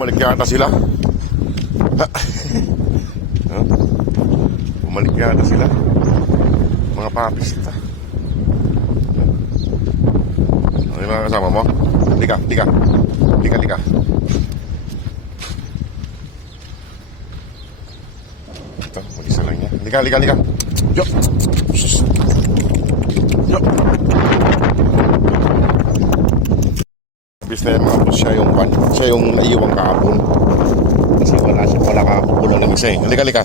Bumalik yata sila. Bumalik yata sila. Mga papis ito. Ano yung mga kasama mo? Lika. Ito, mag-isa lang niya. Lika. Yo! Bis na yung mga boss, siya yung naiiwang kahapon. Kasi wala kahapon ng isa eh. Lika.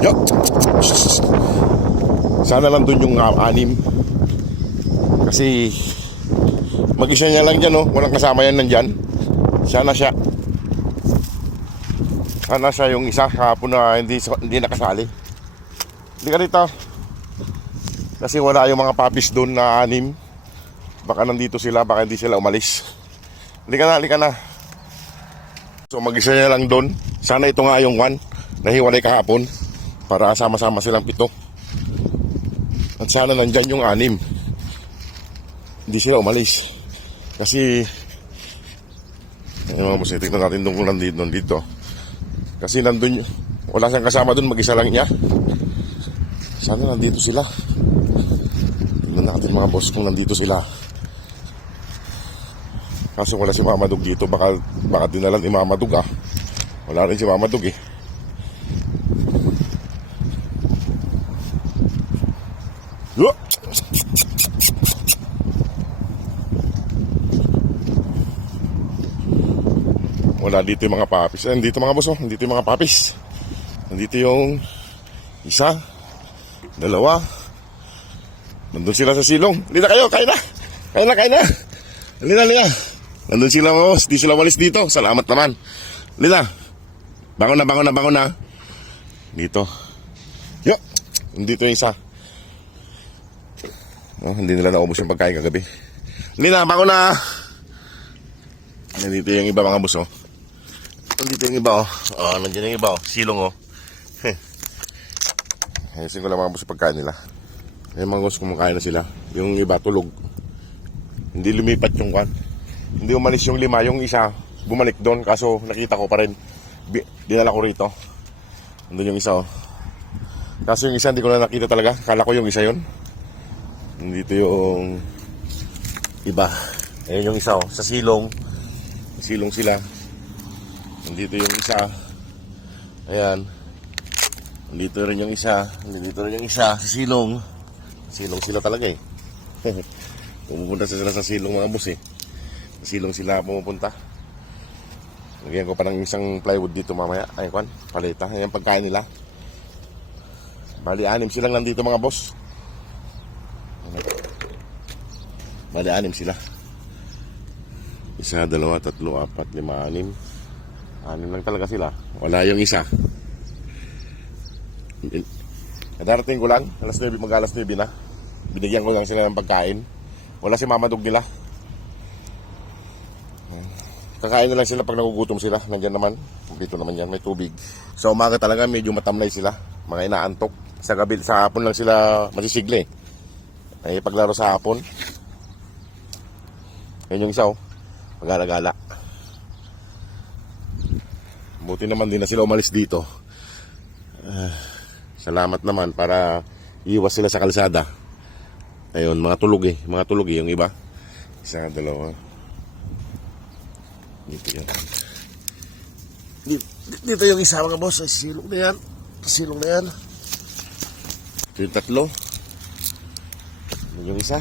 Yo! Sana lang dun yung 6. Kasi mag-isa niya lang dyan, no? Walang kasama yan nandyan. Sana siya yung isa kahapon na hindi nakasali. Hindi ka dito. Kasi wala yung mga papis doon na 6. Baka nandito sila, baka hindi sila umalis. Hindi ka na. So mag-isa niya lang doon. Sana ito nga yung 1 na hiwalay kahapon para sama-sama silang 7. At sana nandyan yung 6. Hindi sila umalis. Kasi ayun mga boss, tignan natin kung nandito. Kasi nandun, wala siyang kasama dun, mag-isa lang niya. Sana nandito sila. Tignan natin mga boss kung nandito sila. Kasi wala si Mamadug dito. Baka dinalan ni Mamadug ah. Wala rin si Mamadug eh. Wala dito yung mga papis. Nandito mga boss, nandito yung mga papis. Nandito yung 1, 2. Nandun sila sa silong. Lina kayo, kain na. Lina. Nandun sila mga boss, di sila walis dito. Salamat naman. Lina, bangon na. Dito. Yo, nandito yung 1. Hindi nila naubos yung pagkain kagabi. Lina, bangon na. Nandito yung iba mga boss, oh. Nandito yung iba, oh. Nandiyan yung iba, oh. Silong, oh. Ayusin ko lang mga boss yung pagkain nila. Yung mga boss kumakain na sila. Yung iba tulog. Hindi lumipat yung 1. Hindi umalis yung 5. Yung 1 bumalik doon. Kaso nakita ko pa rin. Dinala ko rito. Nandun yung 1, oh. Kaso yung 1 hindi ko na nakita talaga. Kala ko yung 1 yun. Nandito yung iba. Ayun yung 1, oh. Sa silong. Silong sila. Nandito yung 1. Ayan. Nandito rin yung 1. Sa silong. Silong sila talaga eh. Pumupunta sila sa silong mga boss eh. Sa silong sila pumupunta. Lagyan ko pa ng isang plywood dito mamaya. Ayun kwan, paleta. Ayan pagkain nila. Bali 6 silang nandito mga boss. Bali 6 sila. 1, 2, 3, 4, 5, 6. 6 lang talaga sila. Wala yung 1. Darating ko lang, mag-alas 9 na. Binigyan ko lang sila ng pagkain. Wala si Mamadug nila. Kakain na lang sila pag nagugutom sila. Nandiyan naman, dito naman yan, may tubig. Sa umaga talaga medyo matamlay sila. Mga inaantok. Sa gabi, sa hapon lang sila masisigli. Ay paglaro sa hapon. Yan yung 1, oh. Pag-alagala. Buti naman din na sila umalis dito. Salamat naman para iwas sila sa kalsada. Ayun, mga tulog yung iba. 1, 2. Dito yan. Dito yung 1 mga boss. Silong na yan. Ito yung 3. Yung 1.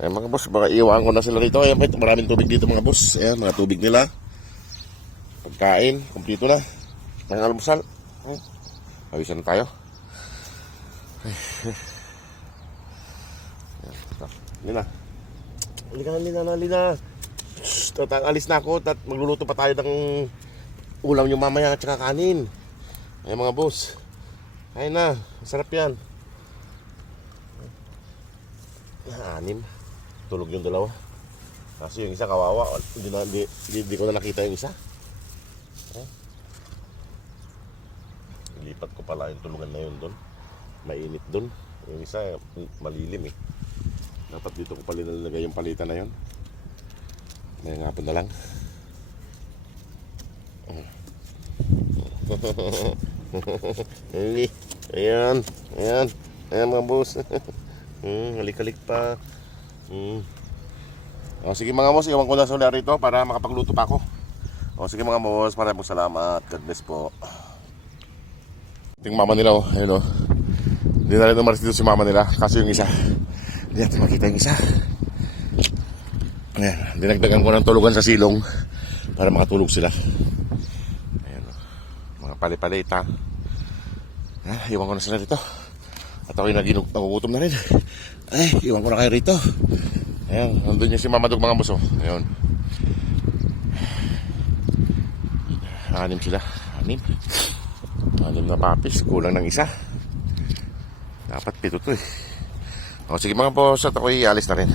Ayan mga boss, baka iwan ko na sila rito. Ayan, maraming tubig dito mga boss. Ayan, mga tubig nila. Pagkain, kumpleto na. Ang almusal. Awisan na tayo. Lina. Lina. Alis na ako. Magluluto pa tayo ng ulam yung mamaya at saka kanin. Ayan mga boss. Ayun na. Masarap yan. 6. Tulog yung 2. Kasi yung 1 kawawa. Hindi ko na nakita yung 1. Lipat ko pala yung tulugan na yun doon. Mainit doon. Yung 1 malilim eh. Dapat dito ko pala nalagay yung palitan na yun. May hapon na lang. Ayan. Ayan. Ayan mga boss. Halik-halik pa. O, sige mga boss, iwan ko na sila rito para makapagluto pa ako. O sige mga boss, maraming salamat. God bless po. Ito yung mama nila, oh. Ayun, oh. Hindi na rin umalis dito si mama nila. Kaso yung isa, hindi natin makita yung isa. Ayan, dinagdagan ko ng tulugan sa silong para makatulog sila. Ayan, oh. Mga pali-palita. Iwan ko na sila rito. At ako'y nagugutom na rin. Ay, iwan ko na kayo rito. Ayan, nandun yung si Mama Dog mga boss, oh. Ayun. 6 sila. 6 na papis. Kulang ng isa. Dapat 7 to eh. O sige mga boss, at ako'y alis na rin.